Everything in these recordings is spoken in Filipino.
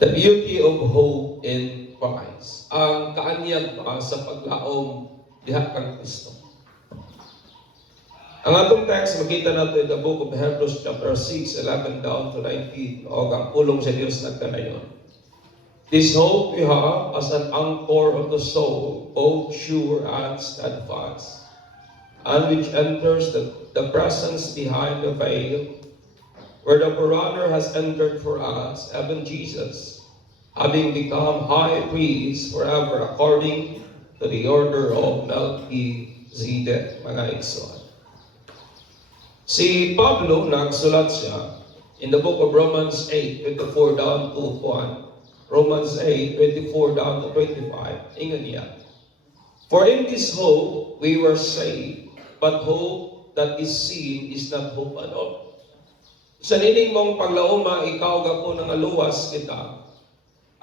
The beauty of hope in Christ. Ang kaanyag pa sa paglaom diha kang Kristo. Ang atong text, makita natin in the book of Hebrews chapter 6, 11 down to 19. O ang pulong sa Diyos nagkanayon. This hope we have as an anchor of the soul, both sure and steadfast, and which enters the presence behind the veil, where the forerunner has entered for us, even Jesus, having become high priest forever according to the order of Melchizedek, mga igsoon. Si Pablo, nagsulat siya in the book of Romans 8:24 down to 1. Romans 8:24 down to 25. Ingon niya. For in this hope we were saved, but hope that is seen is not hope at all. Sa nining mong paglaoma, ikaw gapo nga luwas kita.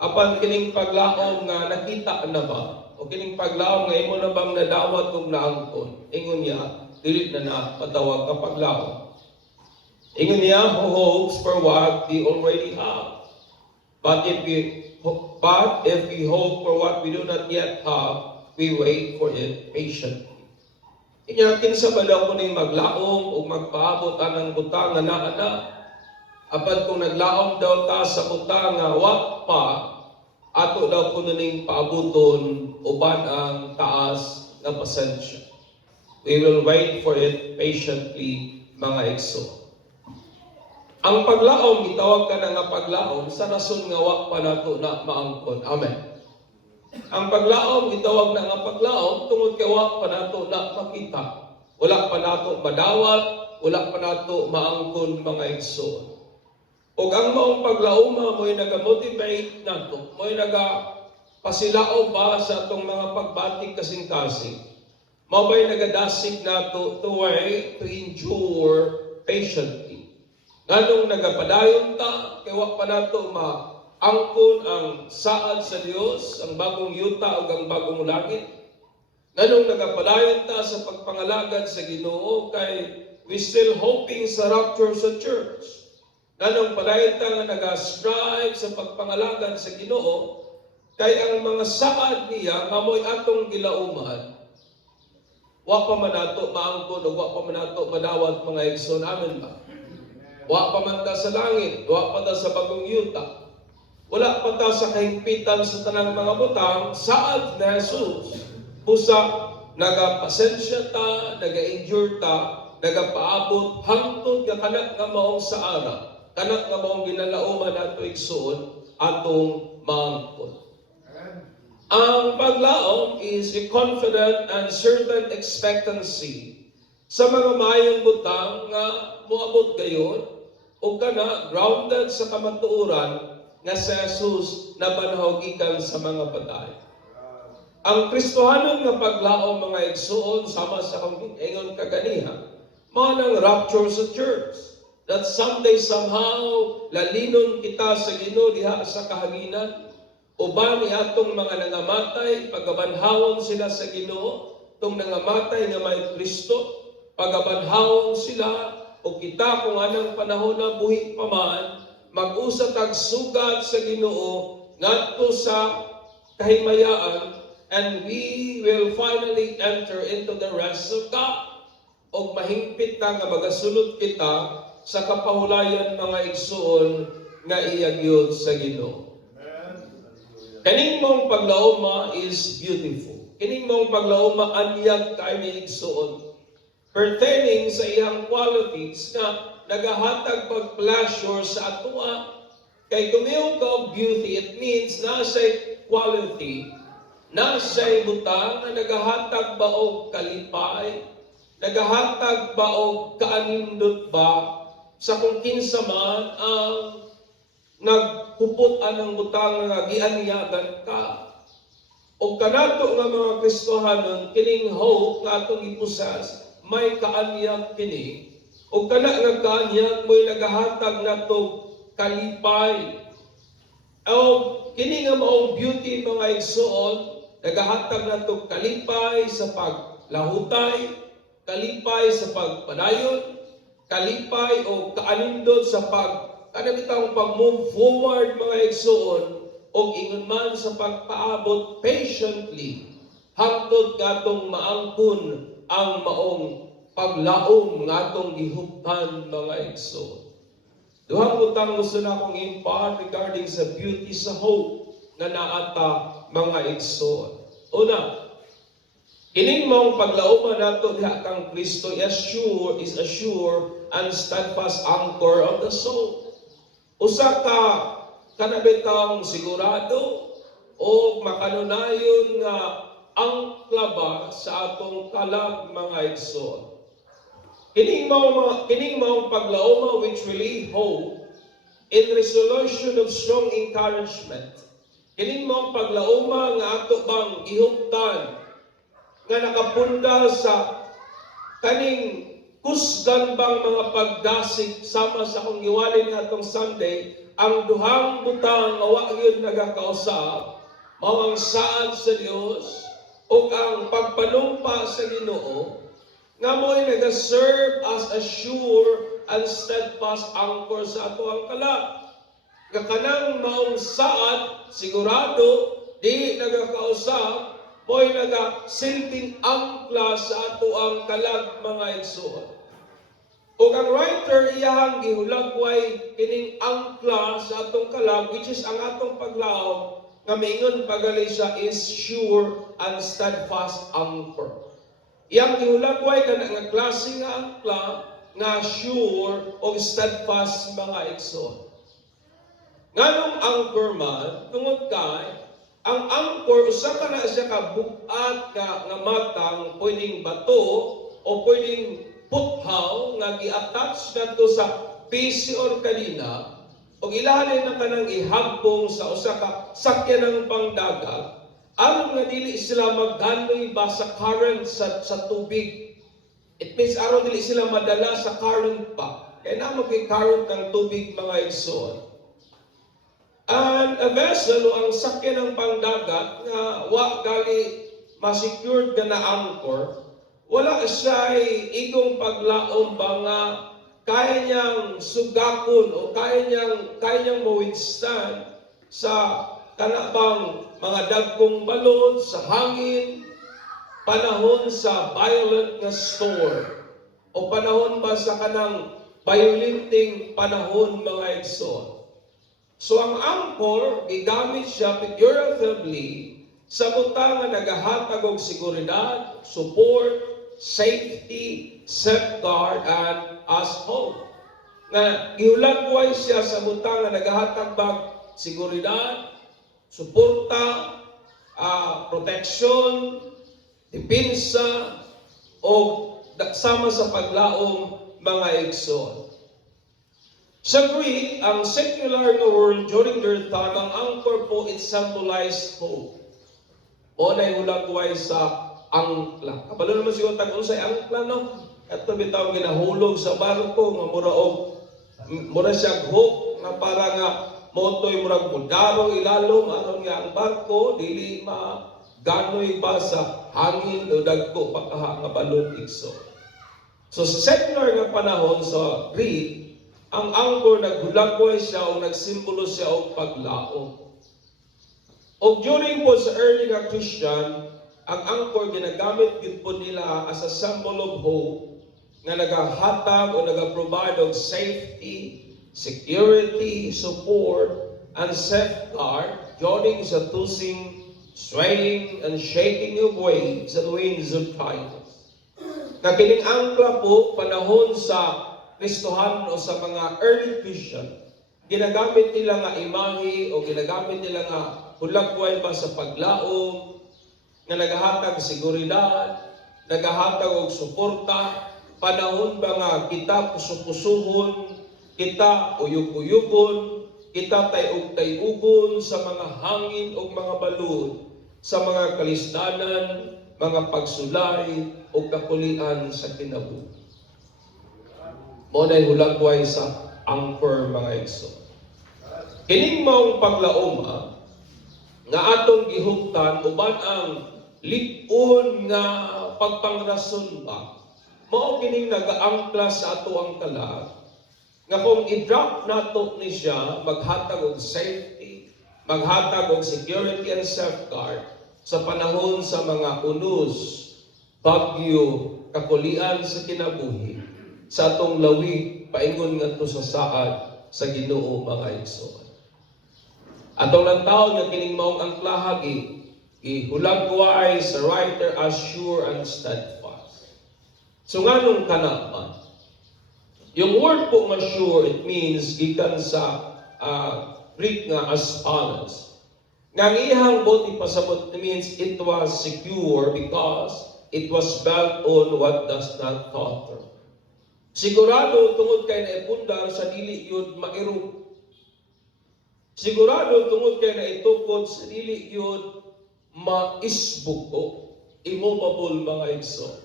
Apan kining paglaom nga nakita na ba? O kining paglaom nga imo na bang nadawat ug naangkon? Ingon niya, dili na patawag ka paglaom. Ingon niya, who hopes for what we already have. But if we hope for what we do not yet have, we wait for it patiently. Inya kinsa ba daw kuning maglaom o magpaabot anang butang nga naa. Apan kung naglaom daw ta sa butang nga wa pa, ato daw kuno ning paabuton uban ang taas nga pasensya. We will wait for it patiently, mga igsoon. Ang paglaom, gitawag ka na nga paglaom sa rason nga wa pa nato na maangkon. Amen. Ang paglaom, gitawag na nga paglaom tungod kay wa pa nato na makita. Wala pa nato madawat, wala pa nato maangkon, mga igsoon. Ug ang maong paglaoma mo'y nagamotivate nato, mo'y nagapasilaom ba sa atong mga pagbatik kasing-kasing. Mabay nagadasig nato to way to endure patiently. Nganong nagapadayon ta, kaya wa pa nato maangkon ang saad sa Dios, ang bagong yuta o ang bagong langit. Nganong nagapadayon ta sa pagpangalagad sa Ginoo, kay we still hoping sa rapture sa church. Nganong padayon ta nga nag-strive sa pagpangalagad sa Ginoo, kay ang mga saad niya ngamoy atong gilauman, wa pa man nato maangkon o wa pa man nato madawat, mga igsoon. Amen ba? Wa pa man ta sa langit, wa pa ta sa bagong yuta, wala pa ta sa kahigpitan sa tanang mga butang, saad na Jesus. Busa, nagapasensya ta, naga-endure ta, nagapaabot, hangtod nga kanak nga maong saara, kanak nga maong ginalauman ato igsoon, atong maangkon. Ang paglaom is a confident and certain expectancy sa mga mayong butang nga moabot gayon, o kana grounded sa kamatuoran nga si Jesus na banhaw gikan sa mga patay. Ang Kristohanon nga paglaom, mga igsoon, sama sa kong ingon kaganiha, manang rapture sa church, that someday somehow lalinon kita sa Ginoo diha sa kahanginan, uban ni atong mga nangamatay pagabanhawon sila sa Ginoo, tong nangamatay nga may Kristo, pagabanhawon sila. O kita kung anong panahon na buhi pa man, mag-usa tag sugat sa Ginoo ngadto sa kahimayaan, and we will finally enter into the rest of God. O mahingpit ta nga magasulod kita sa kapahulayan, mga igsoon, nga iyagyod sa Ginoo. Kaning mong paglaoma is beautiful. Kaning mong paglaoma anyag kay ni igsoon, pertaining sa iyang qualities na nagahatag pag-pleasure sa atua. Kay kumiyaw ka of beauty, it means nasa'y quality, nasa'y butang na nagahatag ba o kalipay, nagahatag ba o kaanindot ba sa kung kinsa man ang nagkupot anang butang nga gianyagan ka. O kanato nga mga Kristohanon, kining hope nga atong ipusas, may kaanyag kini, o kana nga kaanyag mo'y nagahatag na to kalipay. O kini nga maong beauty, mga igsoon, nagahatag na to kalipay sa paglahutay, kalipay sa pagpadayon, kalipay o kaanindot sa kanabitang pag-move forward mga igsoon o ingon man sa pagpaabot patiently hangtod ngatong maangkon ang maong paglaom ngatong gihuptan mga igsoon. Duhang utang gusto na akong impart regarding sa beauty sa hope na naata mga igsoon. Una, kining maong paglaoman nato diha kang Kristo is a sure and steadfast anchor of the soul. Usa ka kanabitang sigurado o makanunayon nga angkla ba sa atong kalag mga igsoon. Kining maong paglaoma which really hope in resolution of strong encouragement. Kining maong paglaoma nga ato bang ihuptan nga nakapunda sa kaning kusgan bang mga pagdasig sama sa akong giwalin natong Sunday, ang duhang butang nga wa gyud nagakausap mao ang saad sa Dios ug ang pagpanumpa sa Ginoo nga mo'y nag-serve as a sure and steadfast anchor sa ato ang kalag. Nga kanang maong saad sigurado di nagakausap mo'y nagasilbing angkla sa ato ang kalag mga igsoon. O ang writer iyahang gihulagway kining angkla sa atong kalag which is ang atong paglaom nga miingon pagali siya is sure and steadfast anchor. Iyang gihulagway kana nga klase nga angkla nga sure o steadfast mga igsoon. Nganong anchor man tungod kay ang anchor usa ka na siya ka bukat nga matang pwedeng bato o pwedeng puthaw nga gi-attach nato sa PC or kanina o ilahalin na kanang ihagbong sa usa ka sakyan ng pangdagat aron nga dili sila magdaloy ba sa current sa tubig. It means aron dili sila madala sa current pa. Kaya na magki-current ng tubig mga igsoon. And a vessel o ang sakyan ng pangdagat nga wa gali ma-secured na anchor, wala siya'y igong paglaom ba nga kaya niyang sugakon o kaya niyang ma-withstand sa kanabang mga dagkong balod, sa hangin, panahon sa violent na storm, o panahon ba sa kanang violenting panahon mga igsoon. So ang anchor, gigamit siya figuratively sa butang nga nagahatag og seguridad, support, safety, safeguard, and as hope. Nga gihulagway siya sa butang nga nagahatag bag seguridad, suporta, protection, depensa, o sama sa paglaom mga igsoon. Sa Greek, ang secular na world during their time, ang anchor po, it symbolized hope. O na'y hulagway sa angkla. Kabalo naman siya tag-unsay angkla, no? Ito bitaw ginahulog sa barko, nga mura siya hope, nga para nga motoy murag mudaro ilalom, aron nga ang barko, dili ganoy ba sa hangin o dagko pagkaha nga balon igso. So sa secular nga panahon sa Greek, ang anchor naghulagway siya o nagsimbolo siya og paglaom. O during po sa early nga Christian, ang anchor ginagamit gid po nila as a symbol of hope nga nagahatag o nagaprovide of safety, security, support, and safeguard during sa tossing, swaying, and shaking of waves and winds of tides. Kapining angkla po, panahon sa Kristohan o sa mga early Christian, ginagamit nila nga imahe o ginagamit nila nga hulagway ba sa paglaom, nga nagahatag seguridad, nagahatag og suporta, panahon ba nga kita puso-pusuhon, kita uyug-uyugon, kita tayog-tayugon sa mga hangin o mga balod, sa mga kalistanan, mga pagsulay o kapulian sa kinabuhi. Monay hulagway sa anchor mga igsoon. Kining maong paglaoma nga atong gihuptan uban ang lig-on nga pagpangrason ba, mao kining nagaangkla sa ato ang kalag nga kung i-drop nato ni siya, maghatag og safety, maghatag og security and safeguard sa panahon sa mga unos, bagyo, kakulian sa kinabuhi, sa atong lawi, paingon nga to sa saad sa Ginoo mga igsoon. Atong lantaw nga kining maong angklahag ihulagway sa writer as sure and steadfast. So nganong kanaman? Yung word po nga sure, it means gikan sa Greek nga as follows. Nga ihang boti pasabot, it means it was secure because it was built on what does not totter. Sigurado tungod kay naipundar sa dili yun mairog. Sigurado tungod kay naitukod sa dili yun maisbuko. Immovable mga igsoon.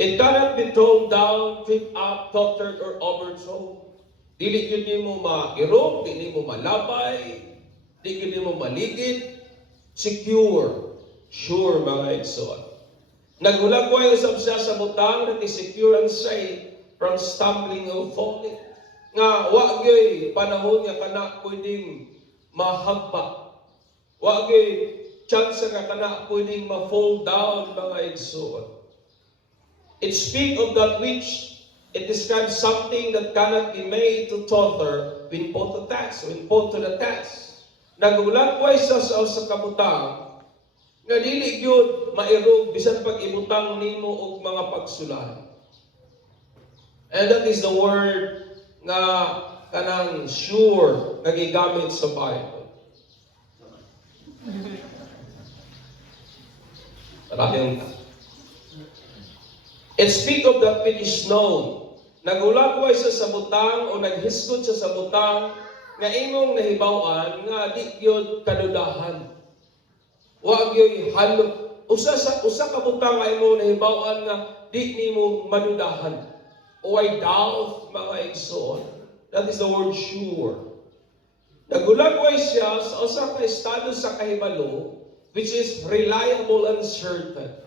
It cannot be thrown down, tripped up, tottered, or overthrown. Dili yun ni mo mairog, dili mo malabay, dili mo maligid. Secure, sure mga igsoon. Naghulagway usab siya sa butang na secure and safe from stumbling or falling. Nga wa gyud panahon nga kana pwedeng mahagpa. Wa gyud chance nga kana pwedeng ma-fall down mga igsoon. It speaks of that which it describes something that cannot be made to totter when put to test, when put to the test. Nagulagway sa kabutang nga dili gyud mairog bisan pag ibutang nimo og mga pagsulat. And that is the word nga kanang sure nga gigamit sa Bible. It speak of that which is known. Nagulagway sa butang o naghisgot sa butang nga imong nahibaw-an nga di gyud kadudahan. Wa gyud halop. Usa ka butang nga imong nahibaw-an nga di nimo madudahan. O ay doubt mga igsoon. That is the word sure. Nagulagway siya sa usa ka estado sa kahibalo which is reliable and certain.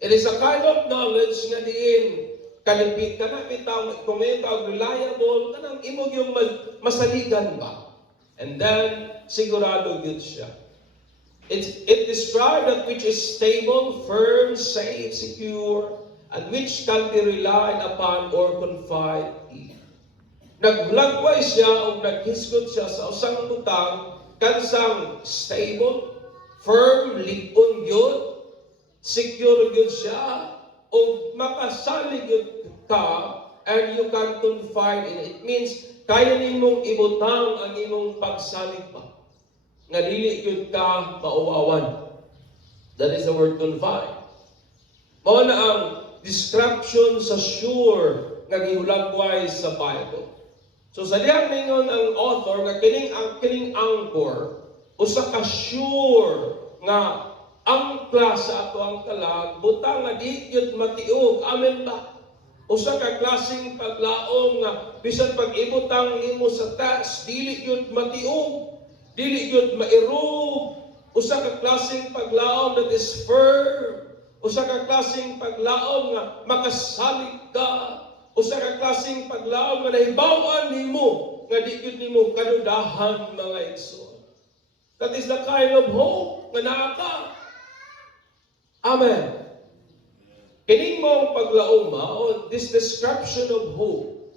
It is a kind of knowledge nga diin kalipit ka na bitaw kumita og reliable kanang imong yung masaligan ba. And then sigurado gyud siya. It describes that which is stable, firm, safe, secure, and which can be relied upon or confided in. Naghulagway siya o naghisgot siya sa usang butang kansang stable, firm, lig-on gyud, secure gyud siya, o makasalig gyud ka, and you can confide in it. It means kaya nimong ibutang ang imong pagsalig pa. Nga dili gyud ka mauwawan. That is the word confide. Mao na ang description sa sure nga gihulagway sa Bible. So sa diyang ningon ang author nga kining anchor usa ka sure nga ang klase ato ang talag butang nga di gyud matiog. Amen ba? Usa ka klaseng paglaom nga bisan pag ibutang nimo sa taas dili gyud matiog, dili gyud mairog. Usa ka klaseng paglaom that is firm. Usa ka klaseng paglaom nga makasalig ka. Usa ka klaseng paglaom nga nahibaw-an nimo nga di gyud nimo kadudahan mga igsoon. That is the kind of hope nga naa ka. Amen. Kining mong paglaoma o this description of hope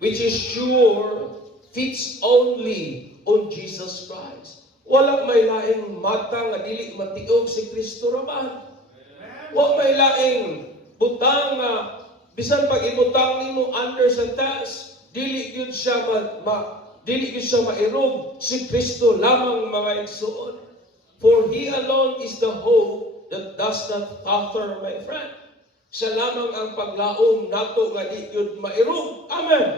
which is sure fits only on Jesus Christ. Wala may laing mata nga dili matiog si Kristo raman. Wa may laing butang nga bisan pag ibutang nimo under sa taas dili gyud siya dili gyud siya mairog, si Kristo lamang mga igsoon. For He alone is the hope that does not totter, my friend. Siya lamang ang paglaom nato nga di gyud mairog. Amen.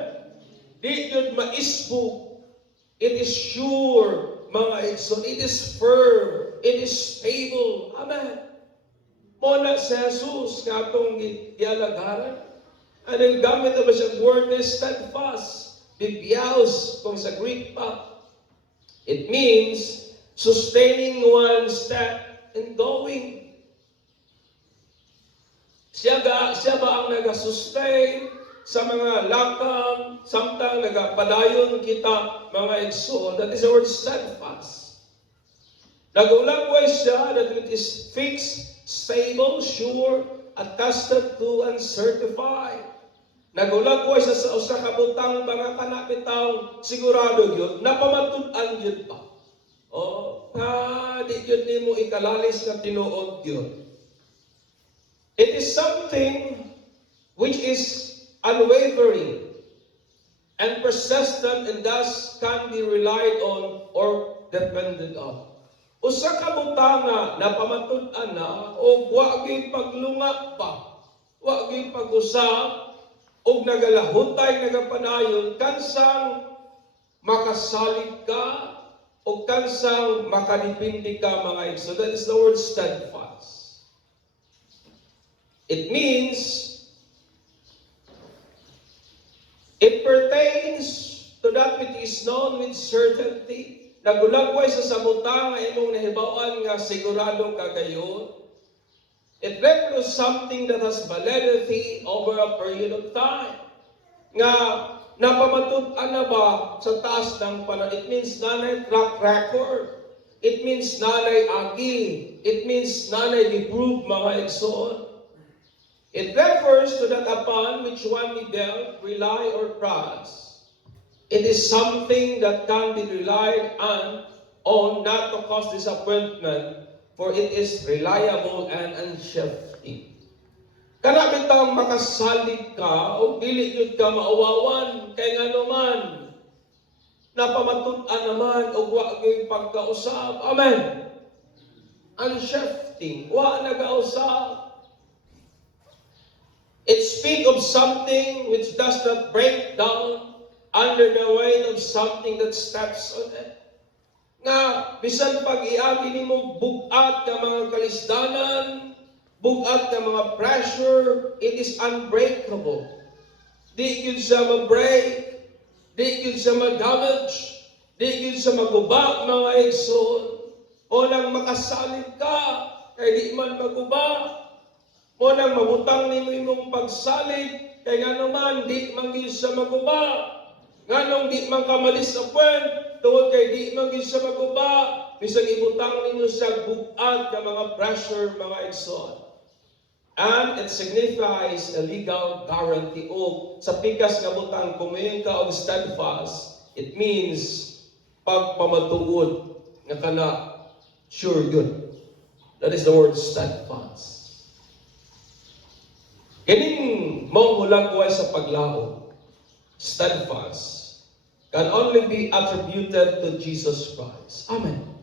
Di gyud maisbog. It is sure, mga igsoon. It is firm. It is stable. Amen. Muna si Jesus nga itong gialagaran. Anong gamit na ba siya? Word is steadfast. Bibiyaos kung sa Greek pa. It means sustaining one step and going. Siya ba ang nag-sustain sa mga lakang, samtang nagapadayon kita, mga igsoon. That is the word steadfast. Nagulagway siya that it is fixed, stable, sure, attested to, and certified. Nagulagway siya sa usa ka butang mga kanapitaw, sigurado yun, napamatud-an yun pa. Di yun nimo ikalalis na tinuod yun. It is something which is unwavering and persistent and thus can be relied on or depended on. Usa ka butang nga napamatud-an na o wa gyud paglunga pa, wa gyud pag-usab og nagalahutay nagapanayon kansang makasalig ka o kansang makadipindi ka, mga igsoon. That is the word steadfast. It means it pertains to that which is known with certainty. Nagulagway sa samutang nga imong nahibawan nga sigurado ka gayon. It refers something that has validity over a period of time. Nga napamatud-an na ba sa taas ng panahon? It means nanay track record. It means nanay agi. It means nanay di-prove, mga igsoon. It refers to that upon which one may build, rely, or trust. It is something that can be relied on not to cause disappointment, for it is reliable and unshifting. Kanabitang makasalig ka o dili gyud ka mauwawan kay nganuman napamatud-an naman og wa gyud pagkausab. Amen. Unshifting, wa nagausab. It speaks of something which does not break down under the weight of something that steps on it. Nga, bisan pag iagi nimo bugat ka mga kalisdanan, bugat ka mga pressure, it is unbreakable. Di yun siya ma-break, di yun siya ma-damage, di yun siya maguba, mga igsoon. O nang makasalig ka, kay di man maguba. O nang mabutang nimo imong pagsalig, kay nga naman, di man yun siya maguba. Nganong di man ka ma-disappoint, tungod kay di man gyud siya maguba, bisag ibutang nimo sa bugat ka mga pressure, mga igsoon. And it signifies a legal guarantee o sa pikas nga butang kumayon ka og steadfast, it means pagpamatuod nga kana sure good. That is the word steadfast. Kining mao hulagway sa paglaom, steadfast, can only be attributed to Jesus Christ. Amen.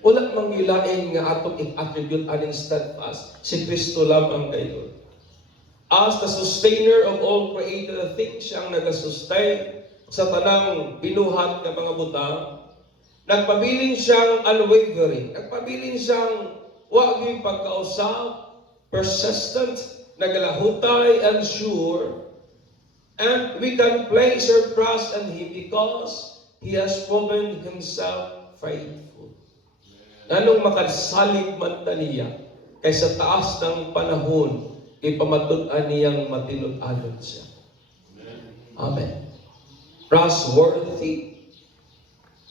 Wala mangilain nga atong i-attribute aning steadfast. Si Kristo lamang kayo. As the sustainer of all created things, siyang nag-sustain sa tanang binuhat ng mga butang. Nagpabiling siyang unwavering. Nagpabiling siyang wag yung pagkausap, persistent, nagalahutay, and sure. And we can place our trust in Him because He has proven Himself faithful. Anong makasalig man taniya, kay sa taas ng panahon, ipamatud-an niyang matinud-anod siya. Amen. Trustworthy,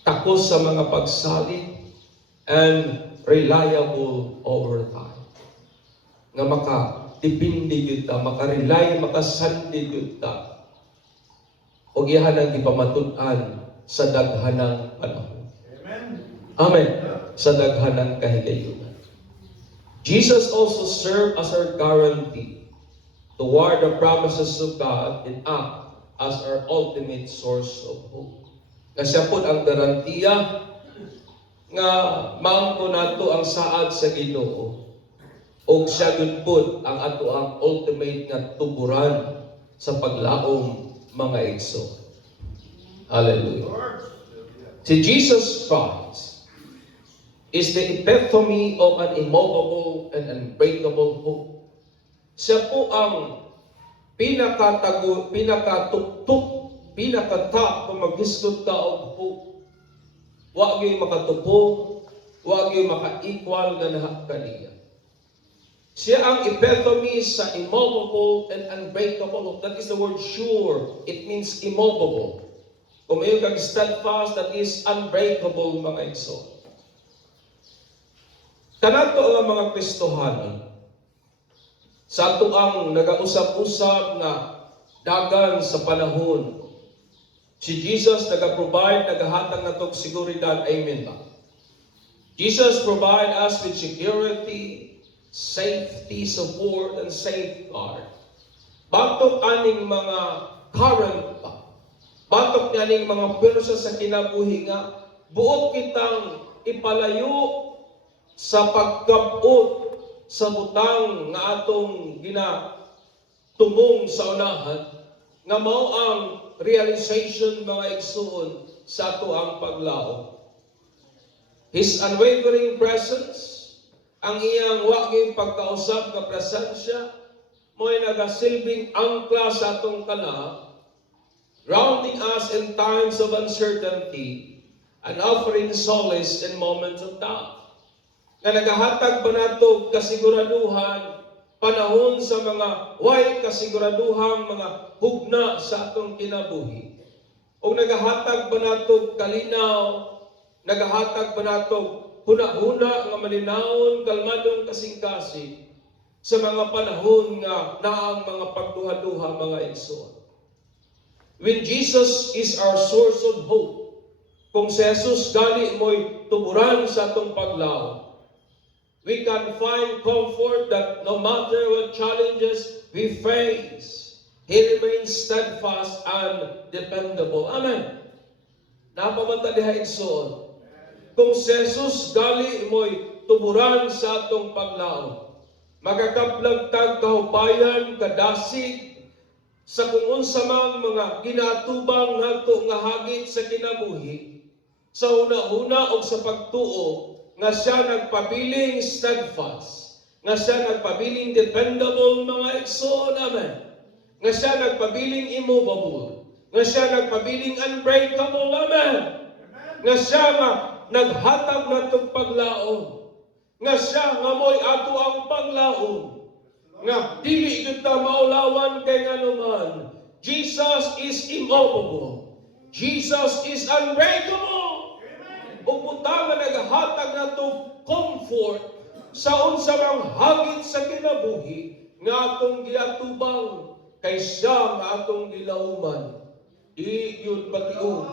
takos sa mga pagsalig, and reliable over time. Nga makatipindi yun ta, makarely, makasandi yun ta, o iyan ang ipamatud-an sa daghanang panahon. Amen. Amen. Sa daghanang kahigayunan. Jesus also served as our guarantee toward the promises of God and act as our ultimate source of hope. Nga siya po ang garantiya nga maangko nato ang saad sa Ginoo o siya gud po ang ato ang ultimate nga tuburan sa paglaom, mga igsoon. Hallelujah. Si Jesus Christ is the epitome of an immovable and unbreakable hope. Siya po ang pinakatuktok, pinakatap kung maghisgot ka og hope. Huwag yung makatupong, huwag yung maka-equal na nahak kaniya. Siya ang epitome sa immovable and unbreakable. That is the word sure. It means immovable. Kung may kang steadfast, that is unbreakable, mga igsoon. Kanato ang mga Kristohanon, sa ato ang nagausap-usap na dagan sa panahon, si Jesus nag-provide, nagahatag na itong seguridad. Amen ba? Jesus provide us with security, safety, support, and safeguard. Batok aning mga current pa. Batok aning mga pwersa sa kinabuhi nga, buot kitang ipalayo sa pagkabot sa butang nga atong ginatumong sa unahan, nga mao ang realization, mga igsoon, sa ato ang paglaom. His unwavering presence, ang iyang waging pagkausap nga presensya, mo'y nagasilbing angkla sa atong kala, grounding us in times of uncertainty and offering solace in moments of doubt. Nga nagahatag ba nato kasiguraduhan panahon sa mga way kasiguraduhang mga hugna sa atong kinabuhi. O nagahatag ba nato kalinaw, nagahatag ba nato huna-huna nga malinawon, kalmadong kasing-kasing sa mga panahon nga naang mga pagduha-duha, mga igsoon. When Jesus is our source of hope, kung si Jesus gali mo'y tuburan sa atong paglaom, we can find comfort that no matter what challenges we face, He remains steadfast and dependable. Amen. Napamanta diha igsoon. Kung si Jesus gali mo'y tuburan sa atong paglaom, magakaplagtag kahubayan, kadasig, sa kung unsa man mga ginatubang nato nga hagit sa kinabuhi, sa una-una o sa pagtuo, nga siya nagpabiling steadfast, nga siya nagpabiling dependable, mga igsoon. Amen. Nga siya nagpabiling immovable, nga siya nagpabiling unbreakable. Amen. Nga siya nga naghatag natong paglaom, nga siya nga mo'y ato ang paglaom, nga dili kita maulawan kay nganuman. Jesus is immovable. Jesus is unbreakable. O butang nga naghatag natong comfort sa unsa mang hagit sa kinabuhi nga atong giatubang, kay siya nga atong gilauman. Di yun matiog,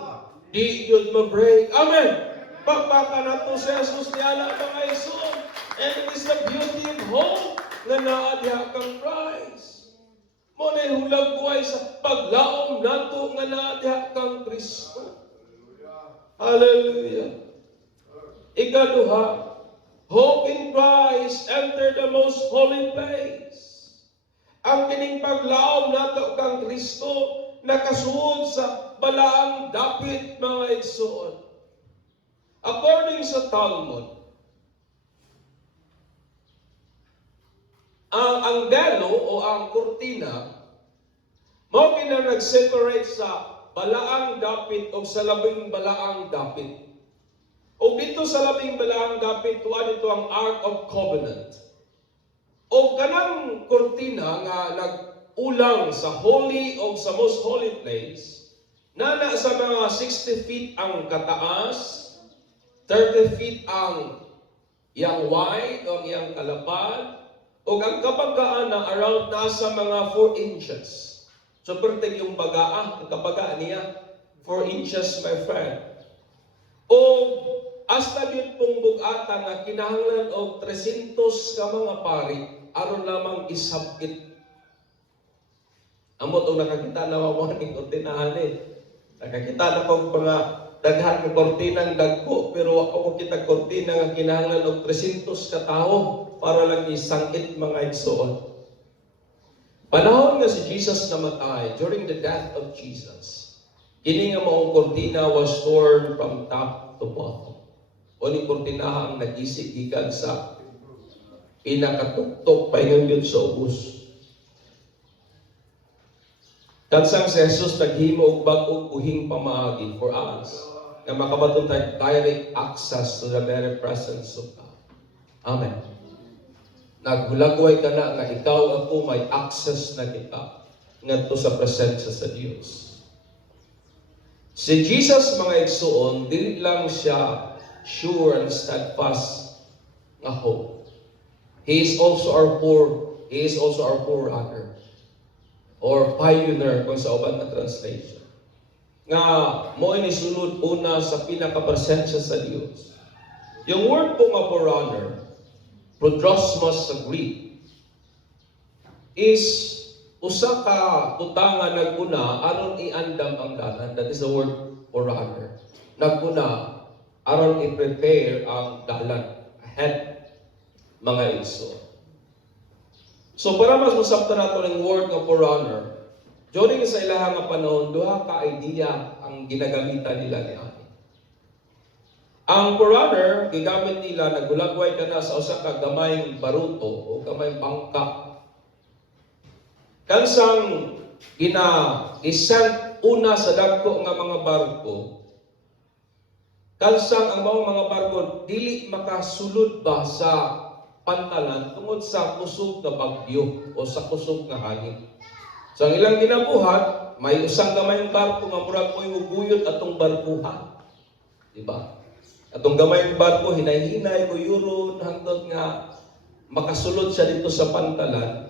di yun ma-break. Amen. Pagpaka na to sa Jesus ni anak mga igsoon. And it is the beauty of hope na naadya kang Christ. Mo na hulag buhay sa paglaom nato nga naadya kang Kristo. Hallelujah. Ikaduha, hope in Christ enter the most holy place. Ang kining paglaom nato kang Kristo nakasuod sa balaang dapit, mga igsoon. According sa Talmud, ang delo o ang kurtina mao kina nag-separate sa balaang dapit o sa labing balaang dapit. O dito sa labing balaang dapit, tuwa dito ang Ark of Covenant. O kanang kurtina nga nag-ulang sa holy o sa most holy place, nana sa mga 60 feet ang kataas, 30 feet ang iyang wide o ang iyang kalapad, o ang kabagaan na around nasa mga 4 inches. So, perteng yung bagaa, ang kabagaan niya, 4 inches, my friend. O, hasta yun pong bugatan na kinahanglan o 300 ka mga pari, aron lamang isabit. Amot o nakakita na mamuhaning kortinahan eh. Nakakita na kong mga daghan ng kortinang dagko, pero ako ko kita kortina nga kinahanglan og 300 ka tawo para lang isangit, mga igsoon. Panahon nga si Jesus namatay, during the death of Jesus, kini nga maong kortina was torn from top to bottom. O ni kortinaha ang nag-isig gikan sa pinakatuktok paingon yun sa ubos. Tansang si Jesus naghimo og bag-ong uhing pamaagi for us, na makabaton tayo direct access to the very presence of God. Amen. Naghulagway ka na nga ikaw ako may access na kita ngadto sa presensya sa Dios. Si Jesus mga igsoon, dili lang siya sure and steadfast nga hope. He is also our forerunner or pioneer kung sa uban na translation. Nga mo ini sulod una sa pinakapresensya sa Dios. Yung word po nga forerunner, prodrosmos sa Greek, is usa ka utangan naguna aron iandam ang dalan. That is the word forerunner. Naguna aron i-prepare ang dalan ahead, mga igsoon. So para mas masabtan nato ng word nga forerunner, during sa ilahang nga panahon, duha ka idea ang ginagamitan nila ni Ani. Ang forerunner, gigamit nila, nagulagway ka na sa usa ka gamayng baruto o gamayng bangka. Kansang isang una sa dagko nga mga barko, kansang ang mga barko dili makasulod ba sa pantalan tungod sa kusog na bagyo o sa kusog na hangin. So ang ilang ginabuhat, may usang gamayng barko nga murag mo'y uguyod atong barkuhan. Diba? Atong gamayng barko, hinay-hinay, guyuron, hangtod nga makasulod siya dito sa pantalan.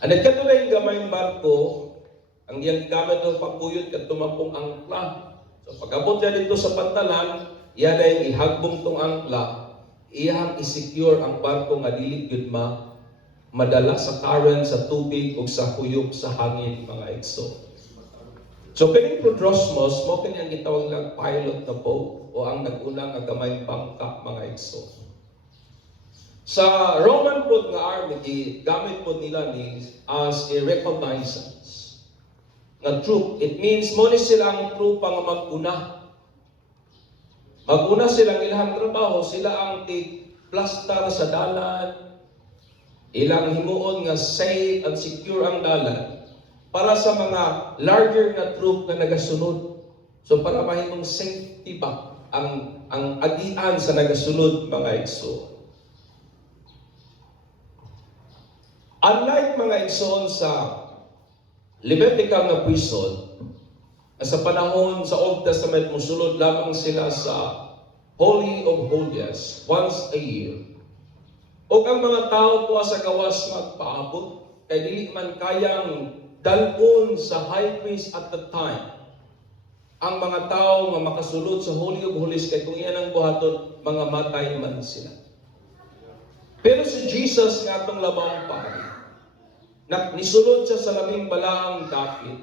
Anit ka tulad yung gamayng barko, ang iyang gamit ng pagkuyod kat tumapong angkla. So pag-abot niya dito sa pantalan, iya na yung ihagbong tong angkla, iyang isecure ang barko nga dili gyud madala sa current, sa tubig o sa kuyog sa hangin, mga igsoon. So kining prodrosmos mo kanyang gitawag lang pilot na boat o ang nag-una nga gamayng bangka, mga igsoon. Sa Roman po nga army, gamit po nila ni as a reconnaissance nga troop. It means mo ni sila ang troop nga mag-una. Mag-una silang ilang trabaho, sila ang plastar sa dalan, ilang himuon nga safe and secure ang dalan para sa mga larger na troop na nagasunod. So para mahimong safety ba ang agian sa nagasunod, mga igsoon. Unlike mga igsoon sa Levitical nga prison, sa panahon sa Old Testament, musulod lamang sila sa Holy of Holies once a year. O ang mga tao po sa gawas magpaabot, kay dili man kayang dalpon sa high priest at the time ang mga tao nga makasulod sa Holy of Holies, kay kung iyan ang buhaton, mga matay man sila. Pero si Jesus nga itong labang pari, nisulod siya sa labing balaang dapit,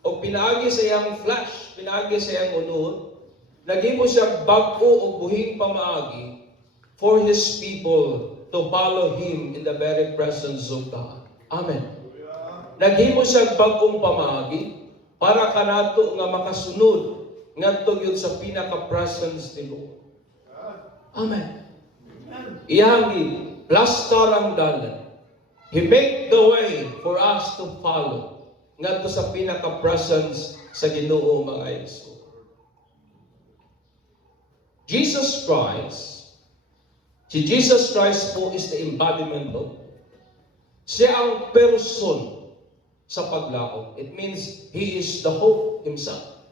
o pinaagi sa iyang flesh, pinaagi sa iyang unod, naghimo siya bag-o o buhing pamaagi for His people to follow Him in the very presence of God. Amen. Naghimo siya bag-ong pamaagi para kanato nga makasunod ngadto gyud sa pinaka-presence ni Lord. Amen. Iyang plastar ang dalan. He make the way for us to follow ngadto sa pinaka-presence sa Ginoo, mga igsoon. Si Jesus Christ po is the embodiment of. Siya ang person sa paglaom. It means He is the hope Himself.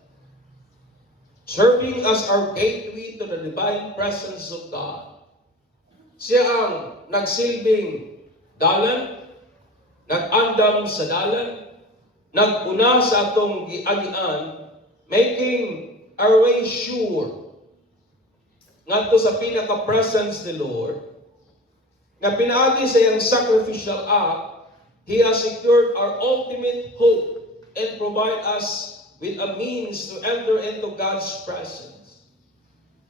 Serving as our gateway to the divine presence of God. Siya ang nagsilbing dalan, nag-andam sa dalan, nag-una sa atong giagian, making our way sure ngadto sa pinaka-presence ni Lord, nga pinaagi sa iyang sacrificial act, He has secured our ultimate hope and provide us with a means to enter into God's presence.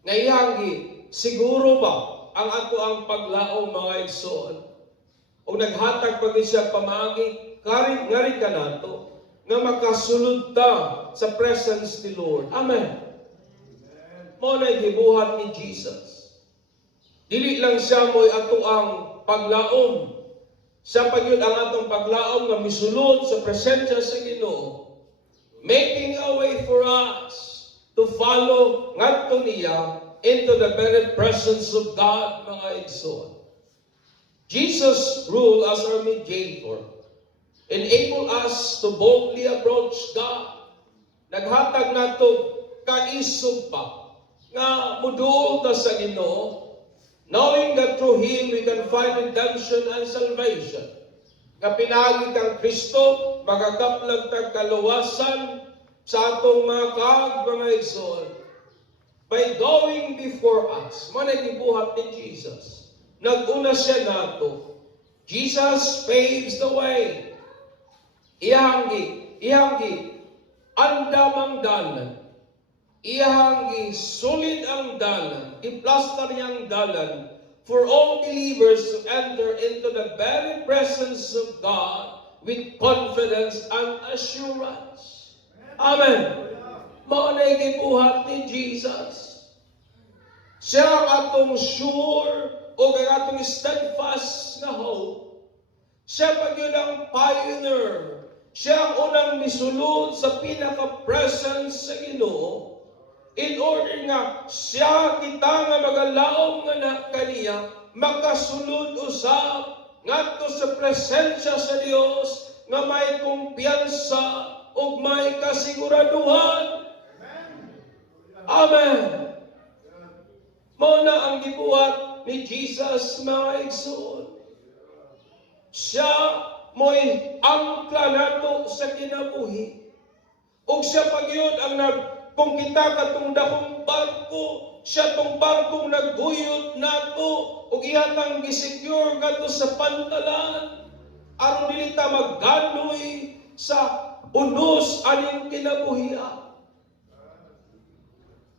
Ngayon, siguro ba ang ato ang paglaom, mga igsoon, o naghatag pag siya pamaagi, ngari ka nato, nga makasulod ta sa presence ni Lord. Amen. Mo na gibuhat ni Jesus. Dili lang siya mo'y ato ang paglaom. Siya pa yun ang atong paglaom nga misulod sa presensya sa Ginoo, making a way for us to follow ngadto niya into the very presence of God, mga igsoon. Jesus' rule as our mediator enable us to boldly approach God. Naghatag nato kaisog pa nga muduol ta sa Ginoo, knowing that through Him we can find redemption and salvation. Nga pinagi kang Kristo, magakaplag tag kaluwasan sa atong mga mga igsoon. By going before us, mo nagibuhat ni Jesus. Naguna siya nato. Jesus paves the way. Iyanggi, andamang dalan. Iyanggi, sulit ang dalan. Iplastar niyang dalan for all believers to enter into the very presence of God with confidence and assurance. Amen. Mao na gibuhat ni Jesus. Siya ang atong sure o ang atong steadfast na hope. Siya pa yun ang pioneer. Siya ang unang misulod sa pinaka-presence sa Ginoo. In order nga siya kita nga magalaom nga na kaniya, makasulod usab ngadto sa presensya sa Dios nga may kumpiyansa o may kasiguraduhan. Amen. Mao na ang gibuhat ni Jesus, mga igsoon. Siya mo'y angkla nato sa kinabuhi. O siya pagyod ang kung kita katong dakong barko, siya tong barkong nagguyod nato, o ihatang gisecure nato sa pantalan, aron dili ta magganoy sa unos aning kinabuhian.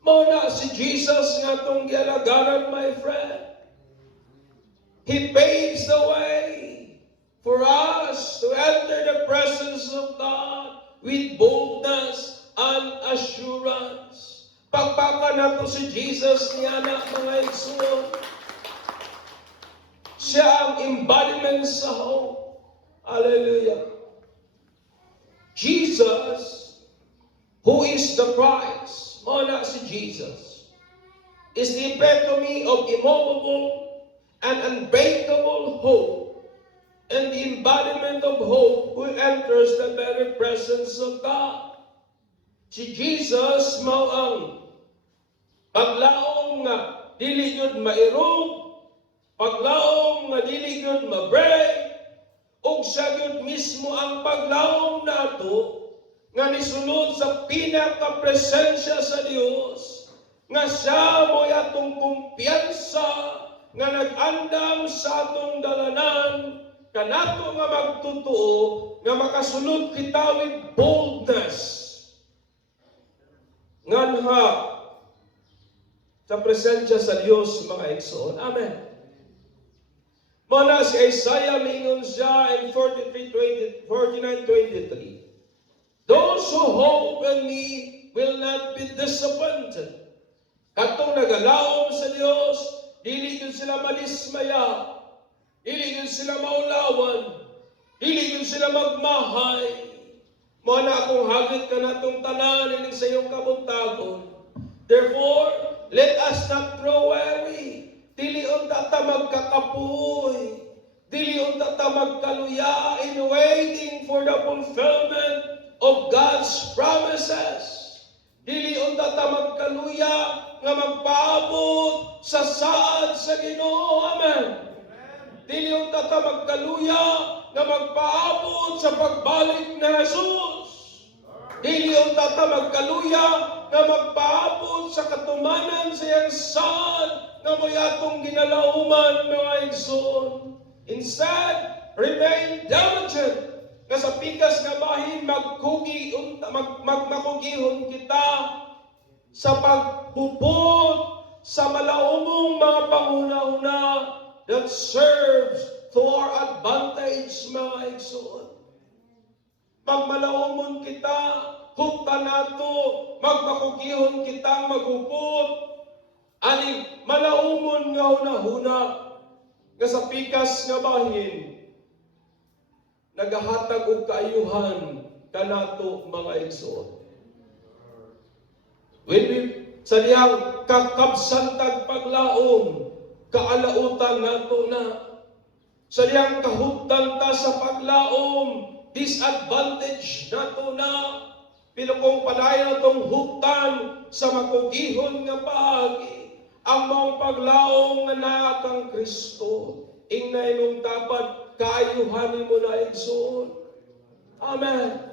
Mao na si Jesus nga itong gialagaran, my friend. He paves the way for us to enter the presence of God with boldness and assurance. Pagpapa na si Jesus niya na, mga igsoon. Siya ang embodiment sa hope. Hallelujah. Jesus, who is the Christ, na si Jesus, is the epitome of immovable and unbreakable hope, and the embodiment of hope who enters the very presence of God. Si Jesus mao ang paglaom nga dili gyud mairog, paglaom nga dili gyud ma-break, ug siya gyud mismo ang paglaom nato nga nisulod sa pinaka-presensya sa Dios, nga siya mo'y atong kumpiyansa, nga nag-andam sa atong dalanan, kanato nga magtotoo, nga makasulod kita with boldness, nganha sa presensya sa Dios, mga igsoon. Amen. Muna si Isaiah, mingon siya in 49:23. Those who hope in me will not be disappointed. Katong nagalaom sa Dios, dili yun sila madismaya, dili yun sila maulawan, dili yun sila magmahay. Mao na akong hagit ka na itong tanan ining sa iyong kabuntagon. Therefore, let us not grow weary. Dili unta ta magkakapoy. Dili unta ta magkaluya in waiting for the fulfillment of God's promises. Dili unta ta magkaluya nga magpaabot sa saad sa Ginoo. Amen. Dili unta ta magkaluya nga magpaabot sa pagbalik ni Jesus. Dili unta ta magkaluya nga magpaabot sa katumanan sa iyang saad nga moyatong ginalauman, mga igsoon. Instead, remain diligent nga sa pikas nga bahin magmakugihon kita sa paghupot sa malaumong mga panguna-una that serves to our advantage, mga igsoon. Magmalaumon kita, hukta nato, magmakugihon kitang maghupot, aning malaumon nga hunahuna nga sa pikas nga bahin nagahatag og kaayuhan kanato, mga igsoon. When we sa diyang kakabsantag paglaom, kaalautan nato na sa diyang kahugdan ta sa paglaom, disadvantage nato na, pero kung padayon atong hugdan sa makugihon nga paagi, ang mong paglaom nga naa kang Kristo, ingnay mong dapat kaayuhanin mo na igsoon. Amen.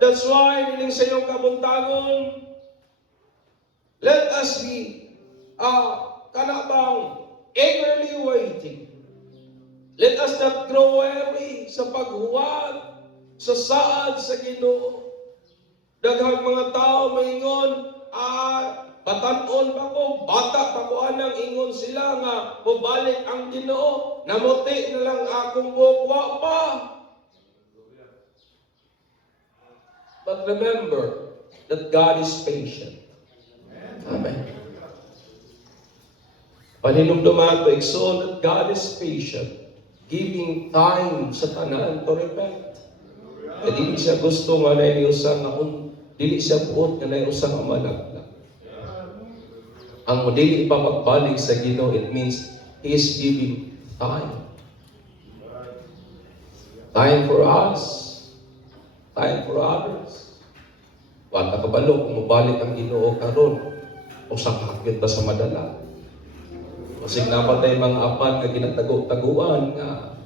That's why, niling sa iyong kabuntagon, let us be kanabang eagerly waiting. Let us not grow weary sa paghuwag sa saad sa Ginoo. Daghang mga tao maingon, batanon pa ko, bata pa ko anang ingon sila nga mubalik ang Ginoo, namuti na lang akong bukwa pa. But remember that God is patient. Amen. Paninumduman to exalt that God is patient, giving time sa tanan to repent. Kaya dili siya gusto nga na usang dili siya buot nga na usang amalaglag. Ang dili pa magbalik sa Ginoo, it means He is giving time. Time for us, time for others. Wala kabalo kung mabalik ang Ginoo karon o sa kakit pa sa madala. Kasi napatay mga apan nga ginatago-taguan nga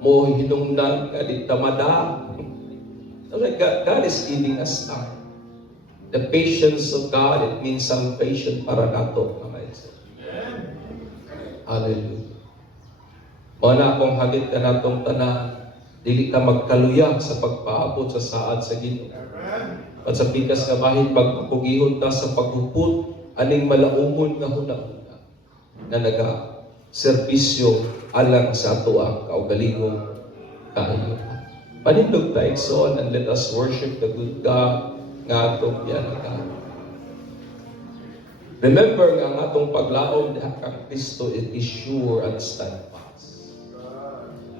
mo hinungdan nga di tamada. God is giving us time. The patience of God, it means salvation para nato, mga isa. Hallelujah. Mana kung hagit ka natong tanan, dili ka magkaluya sa pagpaabot sa saad sa Ginoo. At sa pikas nga bahin pagpugihon ta sa paghupot aning malaumon nga hunahuna na naga-serbisyo alang sa ato ang kaugalingong kaayuhan. Panindog ta igsoon and let us worship the good God nga atong pinanagan. Remember nga ang atong paglaom kang Kristo is sure and steadfast.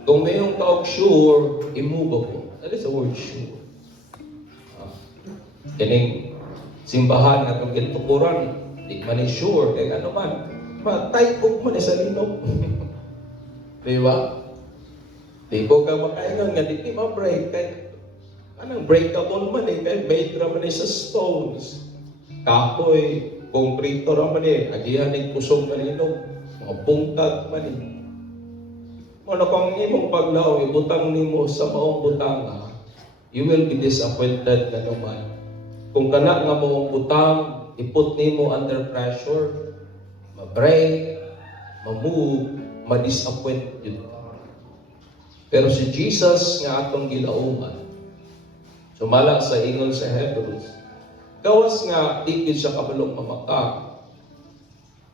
Kung mayong taog sure, immovable po. That is the word sure. Kining simbahan nga itong gintukuran, di man sure, kaya ano man, matayog man sa linog. Diba? Di ko ka makaingan nga, di ma-break. Kaya, anong breakable man kaya made naman sa stones. Kahoy, konkrito naman agihan ng pusong malinog, mga bungtag man Ano kung imong paglaw, ibutang nimo sa maong butanga, you will be disappointed na naman. Kung kana nga maong butang, iput nimo under pressure, ma-break, ma-move, ma-disappoint yun. Pero si Jesus nga atong gilauman, sumala sa ingon sa Hebrews, gawas nga dikit siya kabalong mamaka.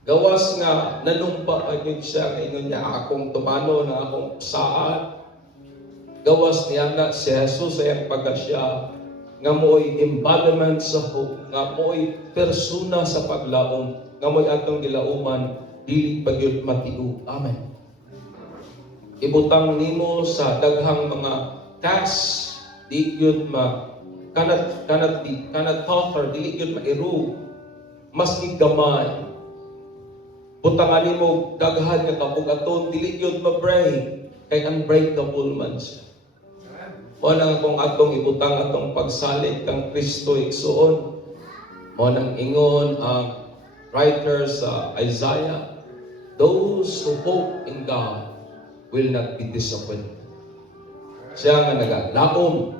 Gawas nga nanumpa agad siya, ingon niya akong tumano na akong saan. Gawas niya na si Jesus ay pagkasya, nga mo'y embodiment sa hope, nga mo'y persona sa paglaom, nga mo'y atong gilauman, dili pagyud matiu. Amen. Ibutang nimo sa daghang mga task, di yun kanat totter, di yun mairu, mas igamay. Butangan nimo daghan nga kabugaton, dili yun ma-break, kay unbreakable man siya. O nang kung atong ibutang atong pagsalit kang Kristo igsuon, o nang ingon ang writer sa Isaiah, those who hope in God will not be disappointed. Siya nga nagalaom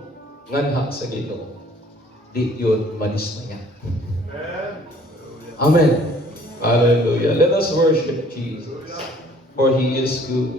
nganha sa Ginoo, di yun madismaya. Amen. Hallelujah. Let us worship Jesus, for He is good.